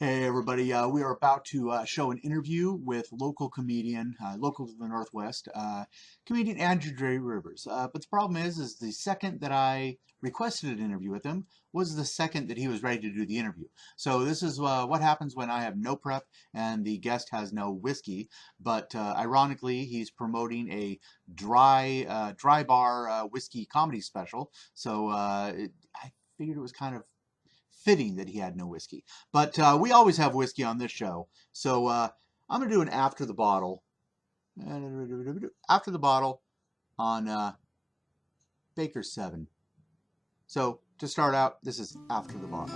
Hey everybody, we are about to show an interview with local comedian, local to the Northwest, comedian Andrew Dre Rivers. But the problem is the second that I requested an interview with him was the second that he was ready to do the interview. So this is what happens when I have no prep and the guest has no whiskey. But ironically, he's promoting a dry bar whiskey comedy special. So I figured it was kind of fitting that he had no whiskey. But we always have whiskey on this show. So I'm going to do an after the bottle. After the bottle on Baker's 7. So to start out, this is after the bottle.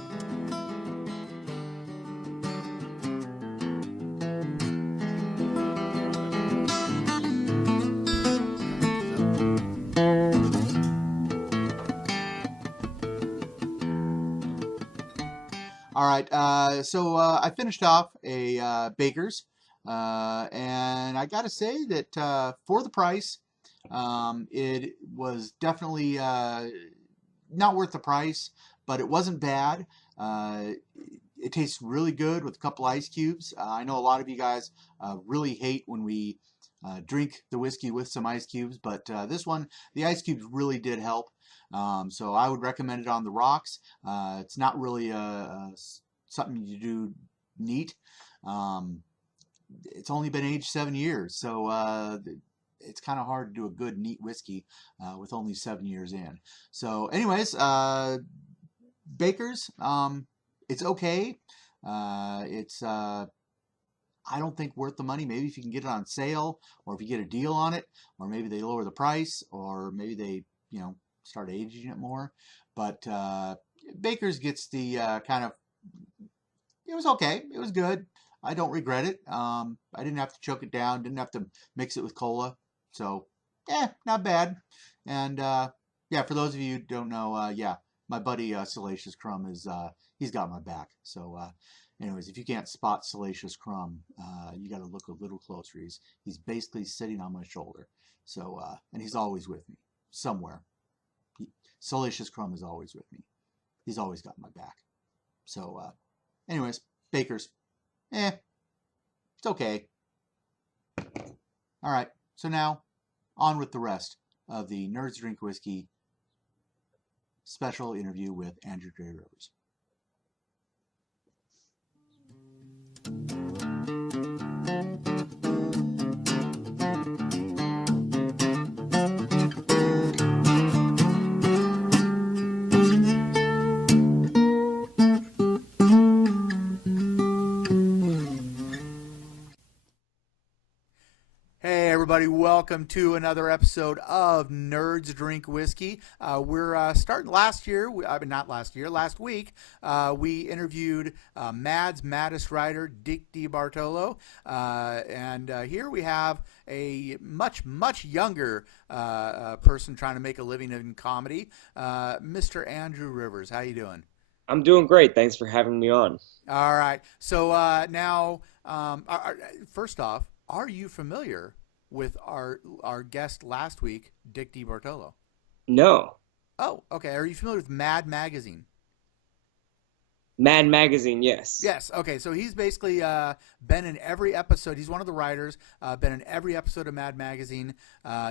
All right, so I finished off a Baker's, and I got to say that for the price, it was definitely not worth the price, but it wasn't bad. It tastes really good with a couple ice cubes. I know a lot of you guys really hate when we drink the whiskey with some ice cubes, but this one, the ice cubes really did help. So I would recommend it on the rocks. It's not really something you do neat. It's only been aged 7 years, so it's kind of hard to do a good neat whiskey with only 7 years in. So anyways, Baker's, it's okay. It's I don't think worth the money. Maybe if you can get it on sale, or if you get a deal on it, or maybe they lower the price, or maybe they, start aging it more. But Baker's gets the kind of, it was okay. It was good. I don't regret it. I didn't have to choke it down. Didn't have to mix it with cola. So, not bad. And yeah, for those of you who don't know, yeah, my buddy Salacious Crumb is he's got my back. So, anyways, if you can't spot Salacious Crumb, you got to look a little closer. He's basically sitting on my shoulder. So, and he's always with me somewhere. Salacious Crumb is always with me. He's always got my back. So, anyways, Baker's, it's okay. All right, so now on with the rest of the Nerds Drink Whiskey special interview with Andrew Dre Rivers. Hey everybody, welcome to another episode of Nerds Drink Whiskey. We're starting last week, we interviewed Mad's maddest writer, Dick DiBartolo, and here we have a much younger person trying to make a living in comedy, Mr. Andrew Rivers. How you doing? I'm doing great. Thanks for having me on. All right, so now, first off, are you familiar with our guest last week, Dick DiBartolo? No. Oh, okay. Are you familiar with Mad Magazine? Mad Magazine, yes. Yes. Okay. So he's basically been in every episode. He's one of the writers. Been in every episode of Mad Magazine.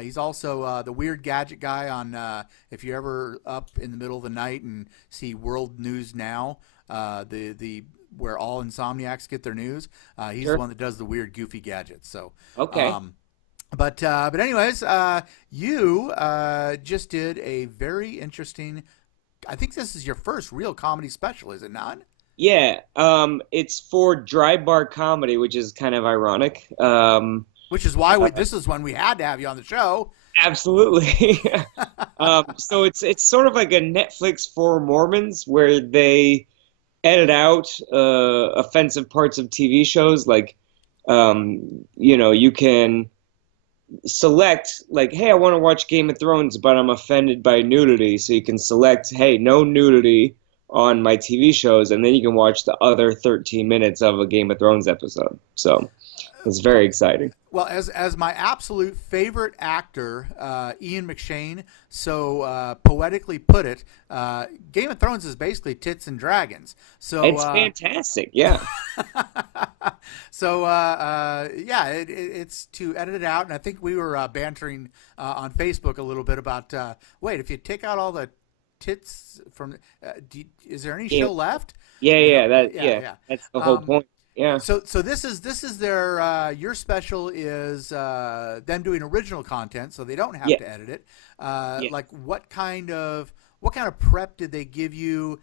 He's also the weird gadget guy on. If you're ever up in the middle of the night and see World News Now, the where all insomniacs get their news. He's Sure. the one that does the weird, goofy gadgets. So, Okay. but anyways, you just did a very interesting. I think this is your first real comedy special, is it not? Yeah. It's for dry bar comedy, which is kind of ironic. Which is why this is when we had to have you on the show. Absolutely. So it's sort of like a Netflix for Mormons, where they edit out offensive parts of TV shows. Like, you can select, like, hey, I want to watch Game of Thrones, but I'm offended by nudity. So you can select, hey, no nudity on my TV shows, and then you can watch the other 13 minutes of a Game of Thrones episode. So it's very exciting. Well, as my absolute favorite actor, Ian McShane, so poetically put it, Game of Thrones is basically tits and dragons. So It's fantastic. Yeah. so yeah, it's to edit it out, and I think we were bantering on Facebook a little bit about wait, if you take out all the tits from, is there any Yeah. show left? Yeah. You know, Yeah. That. yeah, Yeah. yeah. That's the whole Um, point. Yeah. so this is their your special is them doing original content, so they don't have Yeah. to edit it. Yeah. Like what kind of prep did they give you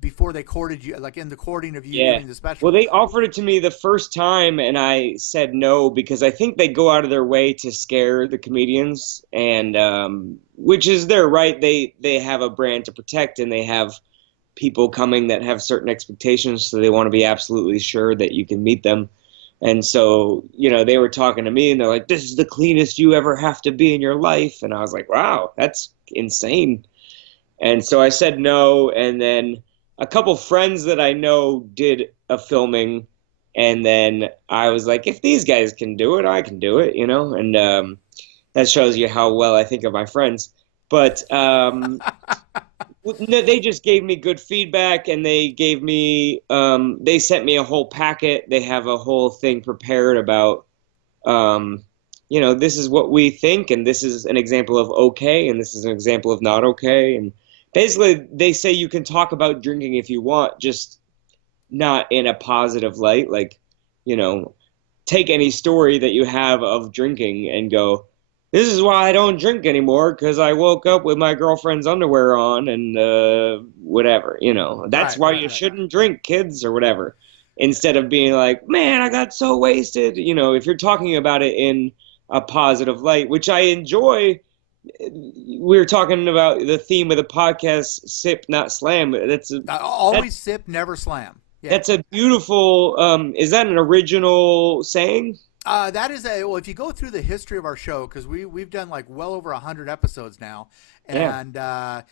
before they courted you? Like in the courting of you Yeah. doing the Well, special? they offered it to me the first time, and I said no because I think they go out of their way to scare the comedians, and which is their right. They have a brand to protect, and they have people coming that have certain expectations, so they want to be absolutely sure that you can meet them. And so, they were talking to me, and they're like, "This is the cleanest you ever have to be in your life," and I was like, "Wow, that's insane." And so I said no, and then a couple friends that I know did a filming, and then I was like, if these guys can do it, I can do it, and that shows you how well I think of my friends. But no, they just gave me good feedback, and they sent me a whole packet. They have a whole thing prepared about, this is what we think, and this is an example of okay, and this is an example of not okay. And basically, they say you can talk about drinking if you want, just not in a positive light. Like, you know, take any story that you have of drinking and go, this is why I don't drink anymore, because I woke up with my girlfriend's underwear on and whatever, That's Right, why right, you right. shouldn't drink, kids, or whatever. Instead of being like, man, I got so wasted. If you're talking about it in a positive light, which I enjoy. We were talking about the theme of the podcast, sip, not slam. That's Always sip, never slam. Yeah. that's a beautiful. Is that an original saying? That is well. If you go through the history of our show, because we've done like well over 100 episodes now, Yeah, and I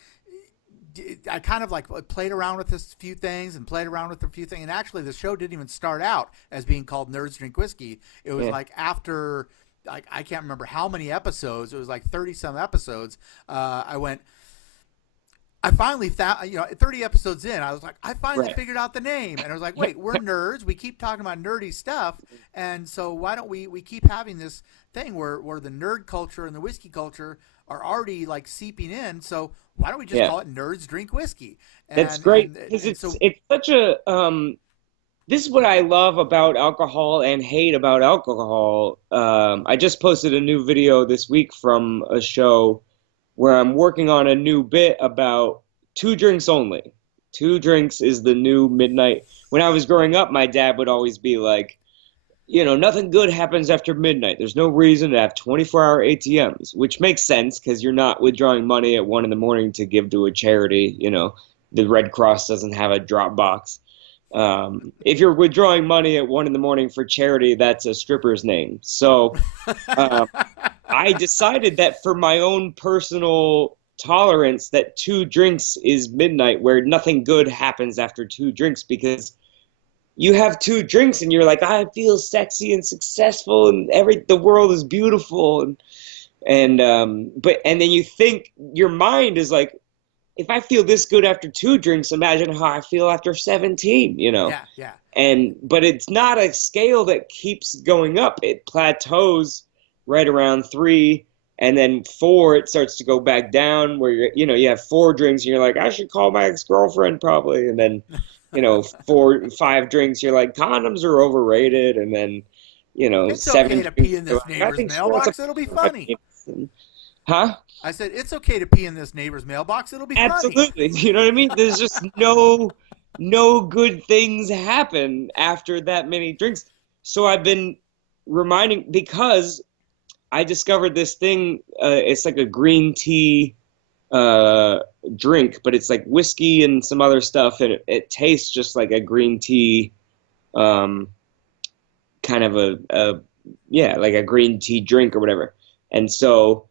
kind of like played around with this few things and played around with a few things. And actually, the show didn't even start out as being called Nerds Drink Whiskey. It was yeah, like after like I can't remember how many episodes. It was like 30 some episodes. I finally found, 30 episodes in, I was like, I finally right. figured out the name. And I was like, wait, we're nerds. We keep talking about nerdy stuff. And so why don't we keep having this thing where the nerd culture and the whiskey culture are already like seeping in. So why don't we just Yeah, call it Nerds Drink Whiskey? that's And, great and, because and it's so, it's such a. This is what I love about alcohol and hate about alcohol. I just posted a new video this week from a show where I'm working on a new bit about two drinks only. Two drinks is the new midnight. When I was growing up, my dad would always be like, nothing good happens after midnight. There's no reason to have 24-hour ATMs, which makes sense because you're not withdrawing money at 1 in the morning to give to a charity. The Red Cross doesn't have a drop box. If you're withdrawing money at 1 in the morning for charity, that's a stripper's name. So um, I decided that for my own personal tolerance, that two drinks is midnight, where nothing good happens after two drinks, because you have two drinks and you're like, I feel sexy and successful and the world is beautiful, and then you think, your mind is like, if I feel this good after two drinks, imagine how I feel after 17. yeah, yeah. But it's not a scale that keeps going up. It plateaus right around 3, and then 4 it starts to go back down, where you have 4 drinks and you're like, I should call my ex-girlfriend probably, and then 5 drinks you're like, condoms are overrated, and then It's 7 okay to pee drinks in you're this like, I neighbor's think she wants to mailbox. It'll be fuck my funny. penis. Huh? I said, it's okay to pee in this neighbor's mailbox. It'll be funny. Absolutely. You know what I mean? There's just no good things happen after that many drinks. So I've been reminding, because I discovered this thing. It's like a green tea drink, but it's like whiskey and some other stuff, and it tastes just like a green tea, kind of like a green tea drink or whatever. And so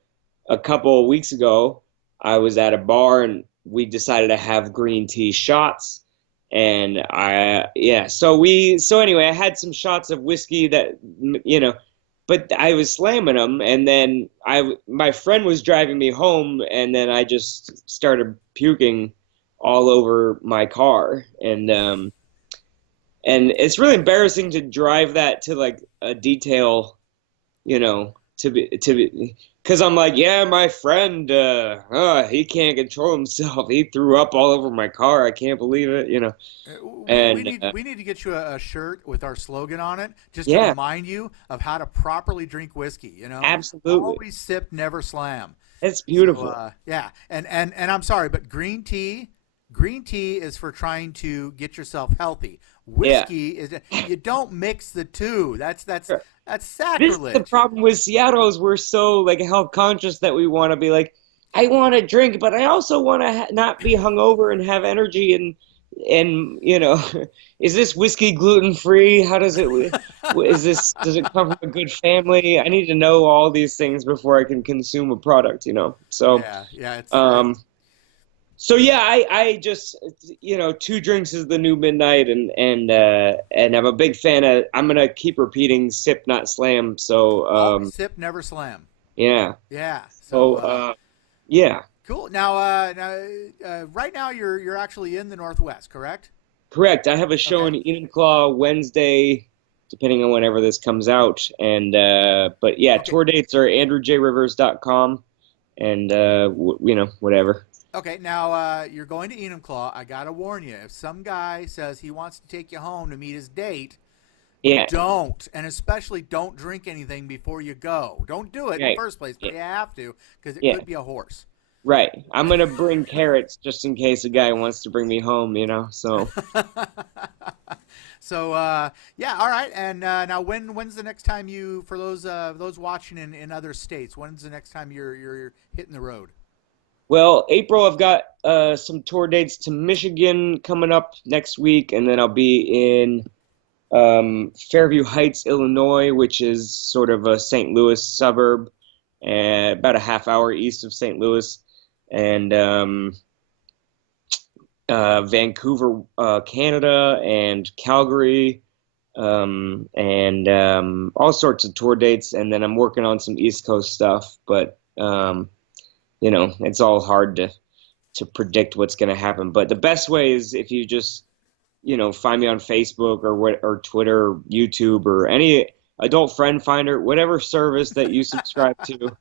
a couple of weeks ago, I was at a bar and we decided to have green tea shots. So anyway, I had some shots of whiskey that, but I was slamming them, and then my friend was driving me home, and then I just started puking all over my car, and it's really embarrassing to drive that to like a detail, because I'm like, yeah, my friend, he can't control himself. He threw up all over my car. I can't believe it. We And need we need to get you a shirt with our slogan on it, just to yeah, remind you of how to properly drink whiskey. absolutely, Always sip, never slam. it's So beautiful. yeah, and I'm sorry, but green tea is for trying to get yourself healthy. Yeah. Whiskey is you don't mix the two. That's This is the sacrilege. problem with Seattle is we're so like health conscious that we want to be like, I want to drink, but I also want to not be hungover and have energy and is this whiskey gluten free? How does it does it come from a good family? I need to know all these things before I can consume a product. So Yeah, yeah. It's um so yeah, I just two drinks is the new midnight, and I'm a big fan of. I'm gonna keep repeating sip not slam. So always sip, never slam. yeah, Yeah. so yeah, Cool. Right now you're actually in the Northwest, correct? correct. I have a show Okay. in Enumclaw Wednesday, depending on whenever this comes out, and but yeah, Okay. tour dates are andrewjrivers.com, and whatever. Okay. Now you're going to Enumclaw. I gotta warn you. If some guy says he wants to take you home to meet his date, Yeah, don't, and especially don't drink anything before you go. Don't do it in the right. first place, but Yeah, you have to because it yeah. could be a horse. Right. I'm gonna bring carrots just in case a guy wants to bring me home. So So yeah, all right. And now, when's the next time you, for those watching in other states, when's the next time you're hitting the road? well, April, I've got some tour dates to Michigan coming up next week, and then I'll be in Fairview Heights, Illinois, which is sort of a St. Louis suburb, about a half hour east of St. Louis, and Vancouver, Canada, and Calgary, and all sorts of tour dates. And then I'm working on some East Coast stuff, but it's all hard to predict what's going to happen. But the best way is if you just find me on Facebook or Twitter, or YouTube, or any adult friend finder, whatever service that you subscribe to.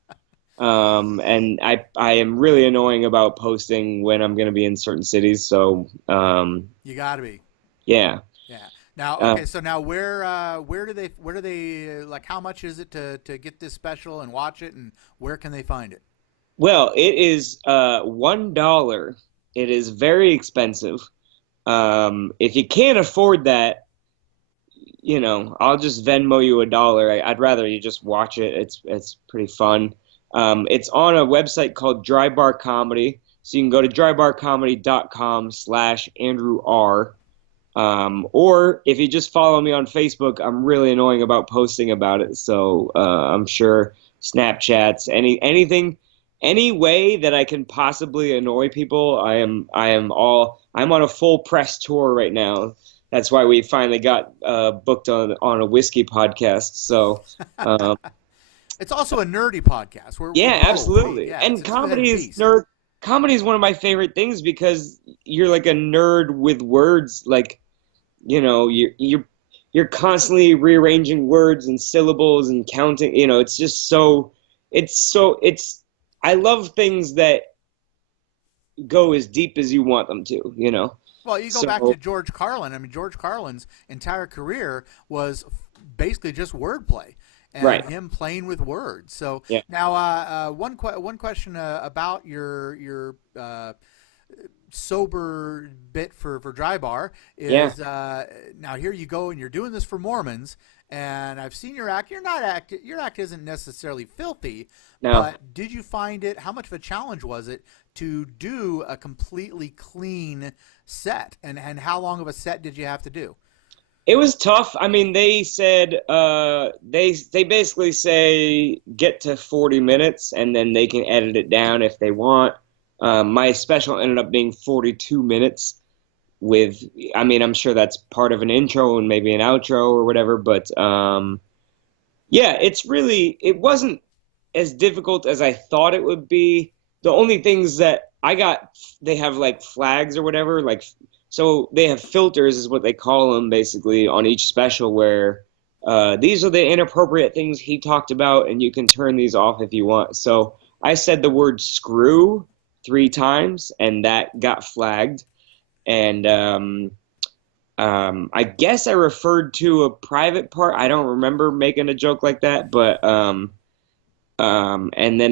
And I am really annoying about posting when I'm going to be in certain cities. So You got to be. yeah. Yeah. Now, Uh, okay. So now, where do they like? How much is it to get this special and watch it, and where can they find it? well, it is $1. It is very expensive. If you can't afford that, I'll just Venmo you $1. I'd rather you just watch it. It's pretty fun. It's on a website called Dry Bar Comedy. So you can go to drybarcomedy.com/Andrew R. Or if you just follow me on Facebook, I'm really annoying about posting about it. So I'm sure Snapchats, anything, any way that I can possibly annoy people, I'm on a full press tour right now. That's why we finally got booked on a whiskey podcast. So It's also a nerdy podcast. We're yeah, both. absolutely. Yeah, And it's two-headed beast. comedy is one of my favorite things because you're like a nerd with words. Like, you're constantly rearranging words and syllables and counting. It's just it's I love things that go as deep as you want them to. Well, you go back So to George Carlin. I mean, George Carlin's entire career was basically just wordplay and right. him playing with words. So Yeah. now, one question about your sober bit for Dry Bar Yeah. is now here you go and you're doing this for Mormons, and I've seen your act. Your act isn't necessarily filthy, No. but did you find it? How much of a challenge was it to do a completely clean set, and how long of a set did you have to do? It was tough. I mean, they said they basically say get to 40 minutes and then they can edit it down if they want. My special ended up being 42 minutes with, I mean, I'm sure that's part of an intro and maybe an outro or whatever, but Yeah, it wasn't as difficult as I thought it would be. The only things that I got, they have like flags or whatever, like, so they have filters, is what they call them, basically, on each special where these are the inappropriate things he talked about, and you can turn these off if you want. So I said the word screw 3 times, and that got flagged. And I guess I referred to a private part. I don't remember making a joke like that, but and then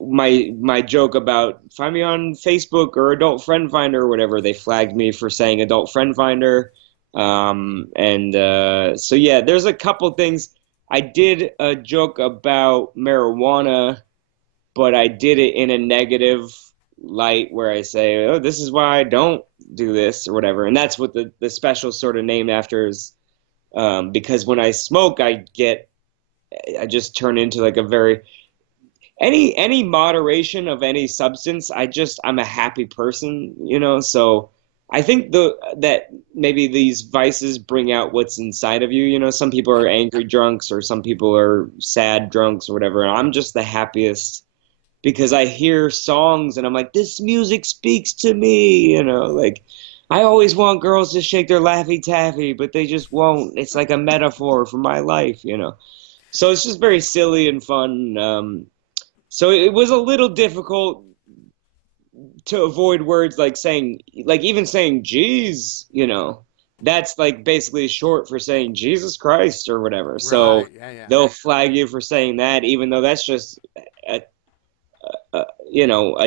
my joke about find me on Facebook or Adult Friend Finder or whatever, they flagged me for saying Adult Friend Finder. So yeah, there's a couple things. I did a joke about marijuana, but I did it in a negative light where I say, oh, this is why I don't do this or whatever. And that's what the special sort of named after is, because when I smoke, I just turn into like a very, any moderation of any substance, I'm a happy person, you know? So I think that maybe these vices bring out what's inside of you. You know, some people are angry drunks or some people are sad drunks or whatever. And I'm just the happiest because I hear songs and I'm like, this music speaks to me, you know, like I always want girls to shake their Laffy Taffy, but they just won't. It's like a metaphor for my life, you know. So it's just very silly and fun. So it was a little difficult to avoid words like even saying "geez," you know, that's like basically short for saying Jesus Christ or whatever. So Right. Yeah. they'll flag you for saying that, even though that's just a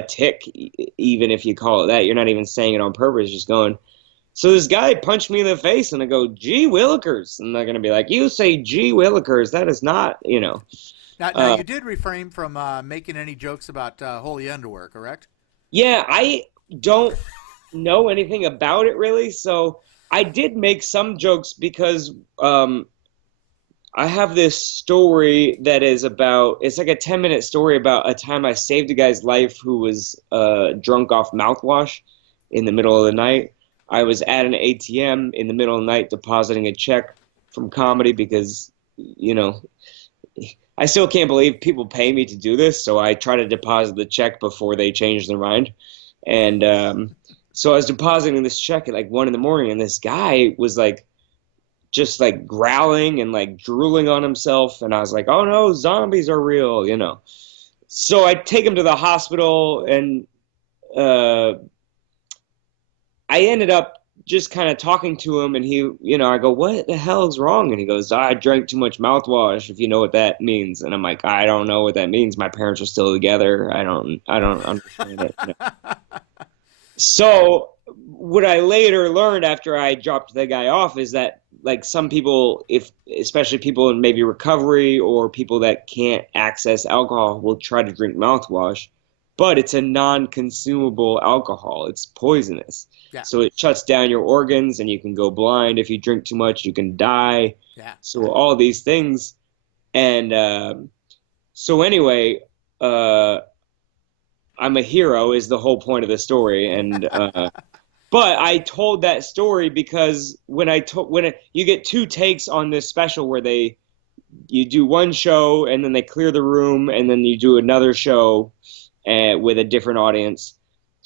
tick. Even if you call it that, you're not even saying it on purpose. Just going. So this guy punched me in the face, and I go, "Gee Willikers," and they're gonna be like, "You say Gee Willikers? That is not, you know." Now you did refrain from making any jokes about holy underwear, correct? Yeah, I don't know anything about it really, so I did make some jokes because I have this story that is about, it's like a 10-minute story about a time I saved a guy's life who was drunk off mouthwash in the middle of the night. I was at an ATM in the middle of the night depositing a check from comedy because, you know, I still can't believe people pay me to do this, so I try to deposit the check before they change their mind. And so I was depositing this check at like 1 a.m, and this guy was like, just like growling and like drooling on himself, and I was like, oh no, zombies are real, you know. So I take him to the hospital, and I ended up just kind of talking to him, and he, you know, I go, what the hell is wrong? And he goes, I drank too much mouthwash, if you know what that means. And I'm like, I don't know what that means. My parents are still together. I don't understand it. You know? So what I later learned after I dropped the guy off is that like some people, especially people in maybe recovery or people that can't access alcohol, will try to drink mouthwash, but it's a non-consumable alcohol. It's poisonous. Yeah. So it shuts down your organs and you can go blind. If you drink too much, you can die. Yeah. So all these things. And so anyway, I'm a hero is the whole point of the story. And but I told that story because you get 2 takes on this special where you do one show and then they clear the room and then you do another show with a different audience.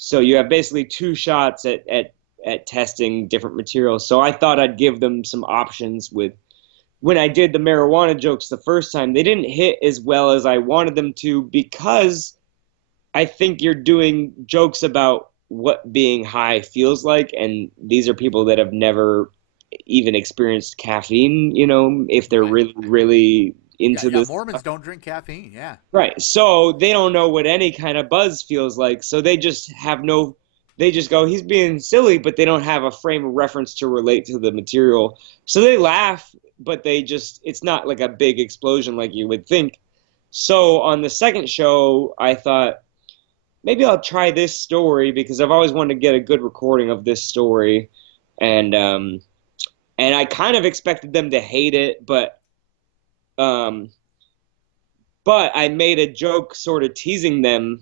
So you have basically 2 shots at testing different materials. So I thought I'd give them some options with, when I did the marijuana jokes the first time, they didn't hit as well as I wanted them to because I think you're doing jokes about what being high feels like. And these are people that have never even experienced caffeine, you know, if they're really, really into this. Mormons don't drink caffeine. Yeah. Right. So they don't know what any kind of buzz feels like. So they just they just go, he's being silly, but they don't have a frame of reference to relate to the material. So they laugh, but it's not like a big explosion like you would think. So on the second show, I thought, maybe I'll try this story because I've always wanted to get a good recording of this story. And I kind of expected them to hate it, but I made a joke sort of teasing them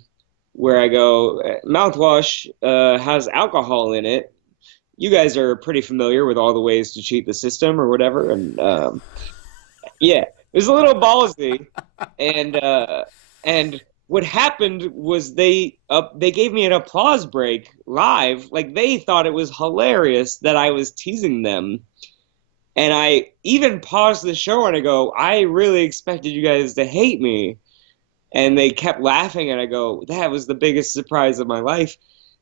where I go, mouthwash has alcohol in it. You guys are pretty familiar with all the ways to cheat the system or whatever. And yeah, was a little ballsy, and what happened was they gave me an applause break live. Like they thought it was hilarious that I was teasing them, and I even paused the show and I go, I really expected you guys to hate me, and they kept laughing, and I go, that was the biggest surprise of my life.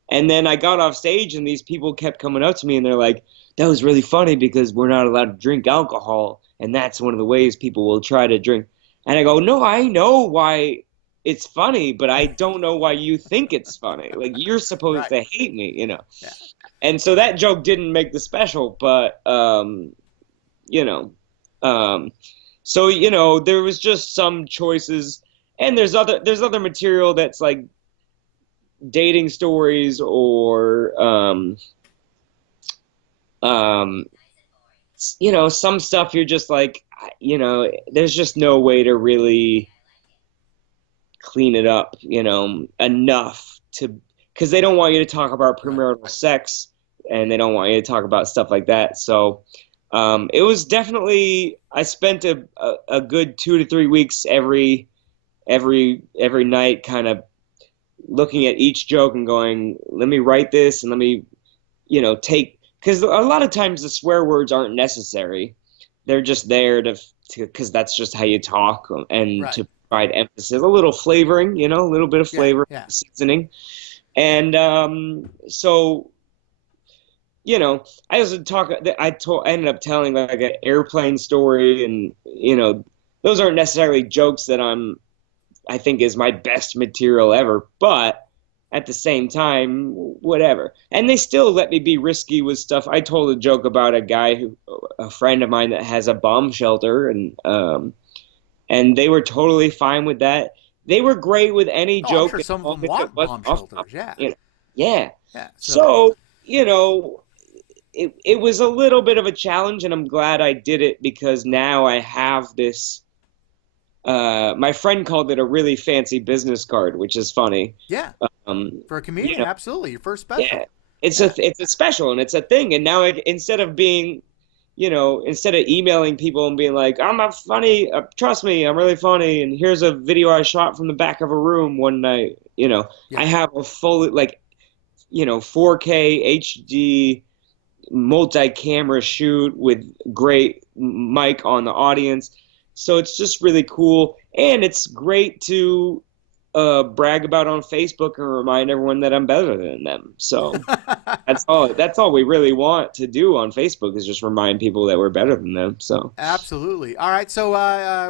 And then I got off stage, and these people kept coming up to me, and they're like, that was really funny because we're not allowed to drink alcohol, and that's one of the ways people will try to drink. And I go, no, I know why it's funny, but I don't know why you think it's funny. Like, you're supposed to hate me, you know? Yeah. And so that joke didn't make the special, but, you know. So, you know, there was just some choices, and there's other material that's like dating stories or, you know, some stuff you're just like, you know, there's just no way to really clean it up, you know, enough to, because they don't want you to talk about premarital sex, and they don't want you to talk about stuff like that. So it was definitely, I spent a good 2 to 3 weeks every night kind of looking at each joke and going, let me write this and let me, you know, take, because a lot of times the swear words aren't necessary. They're just there to because that's just how you talk, and to provide emphasis, a little flavoring, you know, a little bit of flavor, seasoning. And so, you know, I ended up telling like an airplane story, and, you know, those aren't necessarily jokes that I think is my best material ever, but at the same time, whatever. And they still let me be risky with stuff. I told a joke about a friend of mine that has a bomb shelter, and they were totally fine with that. They were great with any joke. I'm sure some of them want bomb shelters, you know, yeah. So, you know, it was a little bit of a challenge, and I'm glad I did it, because now I have this. My friend called it a really fancy business card, which is funny. Yeah. For a comedian, you know, absolutely, your first special. Yeah, it's a special, and it's a thing. And now instead of emailing people and being like, I'm a funny, trust me, I'm really funny, and here's a video I shot from the back of a room one night. You know, I have a full 4K HD multi-camera shoot with great mic on the audience. So it's just really cool, and it's great to brag about on Facebook and remind everyone that I'm better than them. So that's all we really want to do on Facebook, is just remind people that we're better than them. So absolutely. All right, so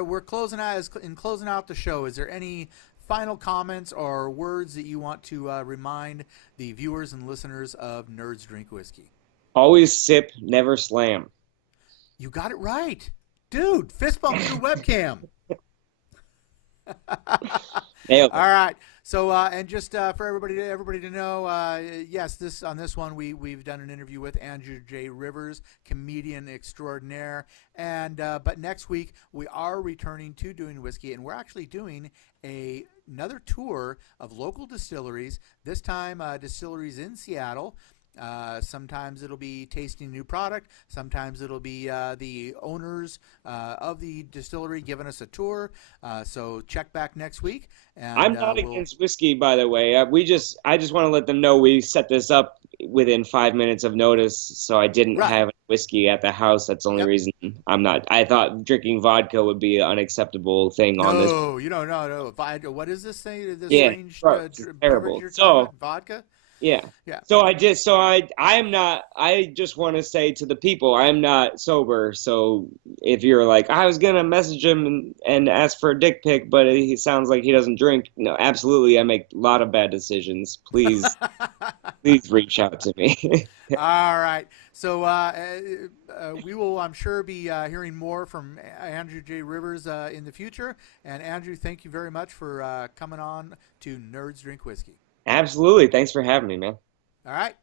we're closing out the show. Is there any final comments or words that you want to remind the viewers and listeners of Nerds Drink Whiskey? Always sip, never slam. You got it right. Dude, fist bump through webcam. All right. So, and just for everybody to know, yes, on this one we've done an interview with Andrew J. Rivers, comedian extraordinaire, and but next week we are returning to doing whiskey, and we're actually doing another tour of local distilleries. This time, distilleries in Seattle. Sometimes it'll be tasting a new product. Sometimes it'll be the owners of the distillery giving us a tour. So check back next week. And, I'm not against whiskey, by the way. I just want to let them know we set this up within 5 minutes of notice, so I didn't have whiskey at the house. That's the only reason I'm not. I thought drinking vodka would be an unacceptable thing on this. No, no. What is this thing? This strange terrible. So vodka. Yeah. So I just want to say to the people, I'm not sober. So if you're like, I was going to message him and ask for a dick pic, but he sounds like he doesn't drink. No, absolutely. I make a lot of bad decisions. Please, please reach out to me. All right. So we will, I'm sure, be hearing more from Andrew J. Rivers in the future. And Andrew, thank you very much for coming on to Nerds Drink Whiskey. Absolutely. Thanks for having me, man. All right.